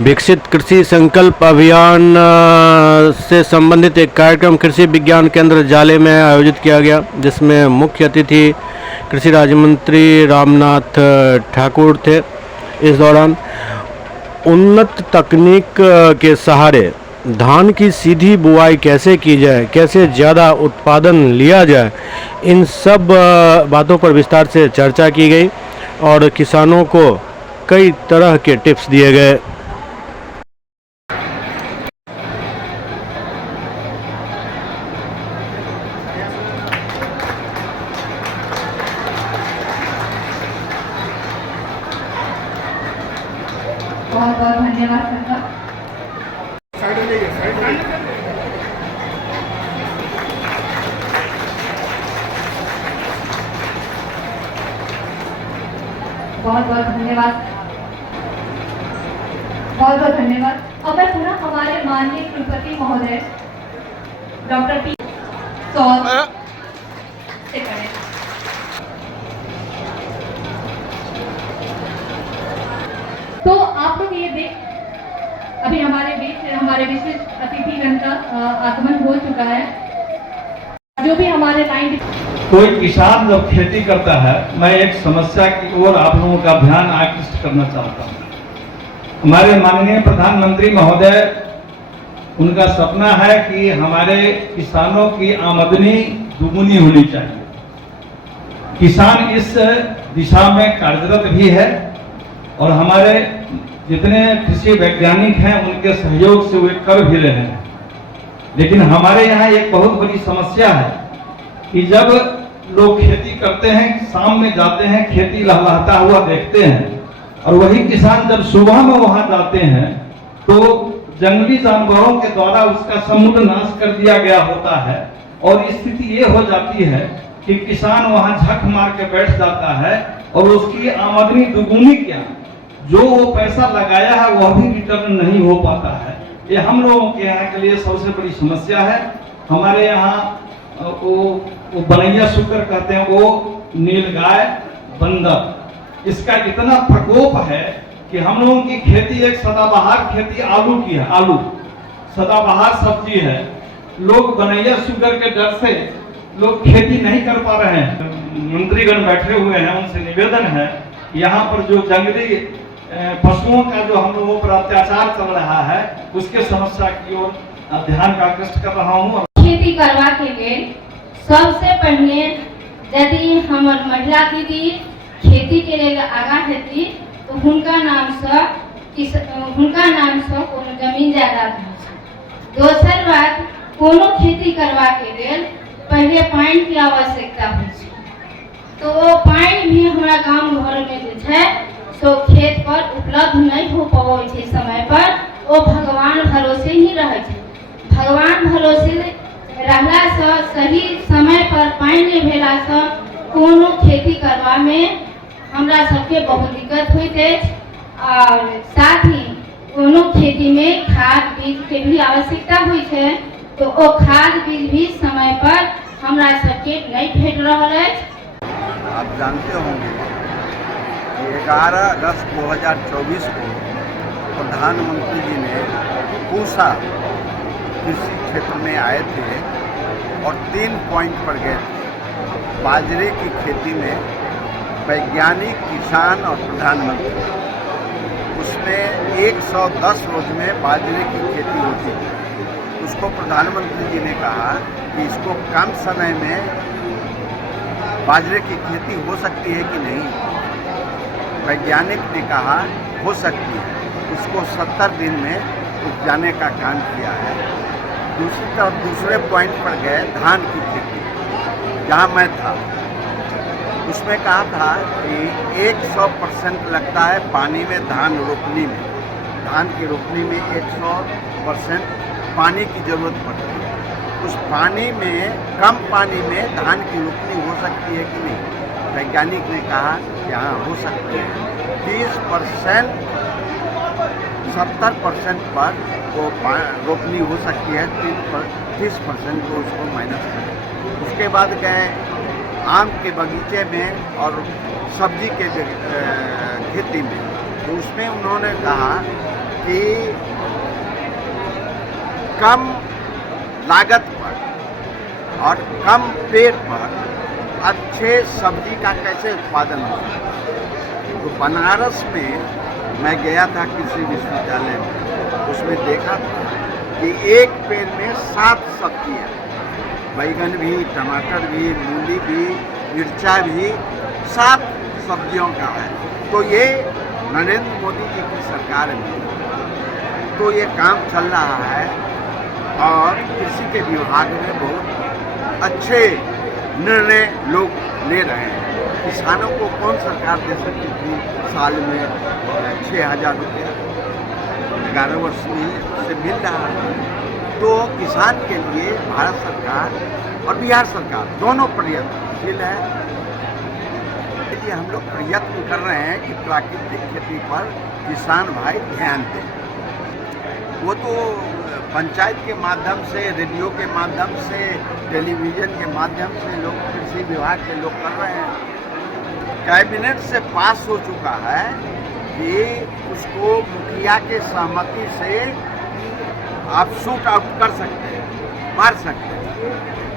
विकसित कृषि संकल्प अभियान से संबंधित एक कार्यक्रम कृषि विज्ञान केंद्र जाले में आयोजित किया गया, जिसमें मुख्य अतिथि कृषि राज्य मंत्री रामनाथ ठाकुर थे। इस दौरान उन्नत तकनीक के सहारे धान की सीधी बुआई कैसे की जाए, कैसे ज़्यादा उत्पादन लिया जाए, इन सब बातों पर विस्तार से चर्चा की गई और किसानों को कई तरह के टिप्स दिए गए। बहुत बहुत धन्यवाद सबका। बहुत बहुत धन्यवाद, बहुत बहुत धन्यवाद। अब मैं पुनः हमारे माननीय कुलपति महोदय डॉक्टर पी सौर से करें। तो आप लोग ये देख, अभी हमारे बीच हमारे विशिष्ट अतिथिगण का आगमन हो चुका है। जो भी हमारे लाइन, कोई किसान जब खेती करता है, मैं एक समस्या की ओर आप लोगों का ध्यान आकृष्ट करना चाहता हूँ। हमारे माननीय प्रधानमंत्री महोदय, उनका सपना है कि हमारे किसानों की आमदनी दुगुनी होनी चाहिए। किसान इस दिशा में कार्यरत भी है और हमारे जितने कृषि वैज्ञानिक हैं उनके सहयोग से वे कर भी रहे हैं। लेकिन हमारे यहाँ एक बहुत बड़ी समस्या है कि जब लोग खेती करते हैं, शाम में जाते हैं, खेती लहलहाता हुआ देखते हैं, और वही किसान जब सुबह में वहां जाते हैं तो जंगली जानवरों के द्वारा उसका समूल नाश कर दिया गया होता है। और स्थिति ये हो जाती है कि किसान वहां झक मार के बैठ जाता है और उसकी आमदनी दुगुनी क्या, जो वो पैसा लगाया है वह भी रिटर्न नहीं हो पाता है। ये हम लोगों के यहाँ के लिए सबसे बड़ी समस्या है। हमारे यहाँ वो बनैया शुक्र कहते हैं, वो नीलगाय बंदर, इसका इतना प्रकोप है कि हम लोगों की खेती एक सदाबहार खेती आलू की है। आलू सदाबहार सब्जी है। लोग बनैया शुगर के डर से लोग खेती नहीं कर पा रहे हैं। मंत्रीगण बैठे हुए हैं, उनसे निवेदन है यहाँ पर जो जंगली पशुओं का जो हम लोगों पर अत्याचार चल रहा है, उसके समस्या की ओर ध्यान आकृष्ट कर रहा हूँ। खेती करवा के लिए सबसे पहले यदि हमार महिला दीदी खेती के लिए आगा हेती तो हुनका नाम से कोनो जमीन जायदाद है। दोसर बात, कोनो खेती करवा के लिए पहले पानी की आवश्यकता होइ छै, तो वो पानी भी हमारा गांव घर में जे छै सो खेत पर उपलब्ध नहीं हो पाबै छै समय पर। वो भगवान भरोसे ही रहे छै। भगवान भरोसे रहला से सही समय पर पानी नहीं भेला से कोनो खेती करवा में हमरा सबके बहुत दिक्कत होइत अछि। और साथ ही कोनो खेती में खाद बीज के भी आवश्यकता होइ छै, तो वो खाद बीज भी समय पर हमरा सबके नहीं भेट रहल अछि। आप जानते होंगे कि 11 अगस्त 2024 को प्रधानमंत्री जी ने पूसा कृषि क्षेत्र में आए थे और 3 पॉइंट पर गए थे। बाजरे की खेती में वैज्ञानिक, किसान और प्रधानमंत्री, उसमें 110 रोज में बाजरे की खेती होती है। उसको प्रधानमंत्री जी ने कहा कि इसको कम समय में बाजरे की खेती हो सकती है कि नहीं। वैज्ञानिक ने कहा हो सकती है। उसको 70 दिन में उपजाने का काम किया है। दूसरी तरफ दूसरे पॉइंट पर गए, धान की खेती, जहाँ मैं था उसमें कहा था कि 100% लगता है पानी में धान रोपनी में। धान की रोपनी में 100% पानी की ज़रूरत पड़ती है। उस पानी में, कम पानी में धान की रोपनी हो सकती है कि नहीं। वैज्ञानिक ने कहा कि हाँ हो सकती है। 30%, 70% पर वो रोपनी हो सकती है, 30% को उसको माइनस करें। उसके बाद गए आम के बगीचे में और सब्जी के खेती में, तो उसमें उन्होंने कहा कि कम लागत पर और कम पेड़ पर अच्छे सब्जी का कैसे उत्पादन हो। तो बनारस में मैं गया था कृषि विश्वविद्यालय में, उसमें देखा था कि एक पेड़ में 7 सब्जियाँ, बैगन भी, टमाटर भी, मूली भी, मिर्चा भी, 7 सब्जियों का है। तो ये नरेंद्र मोदी जी की सरकार में तो ये काम चल रहा है और कृषि के विभाग में बहुत अच्छे निर्णय लोग ले रहे हैं। किसानों को कौन सरकार दे सकती थी साल में 6,000 रुपया 11 वर्ष से मिल रहा है। तो किसान के लिए भारत सरकार और बिहार सरकार दोनों प्रयत्नशील है। इसलिए हम लोग प्रयत्न कर रहे हैं कि प्राकृतिक खेती पर किसान भाई ध्यान दें। वो तो पंचायत के माध्यम से, रेडियो के माध्यम से, टेलीविज़न के माध्यम से लोग, कृषि विभाग के लोग कर रहे हैं। कैबिनेट से पास हो चुका है कि उसको मुखिया के सहमति से आप शूट आउट कर सकते हैं, मार सकते हैं।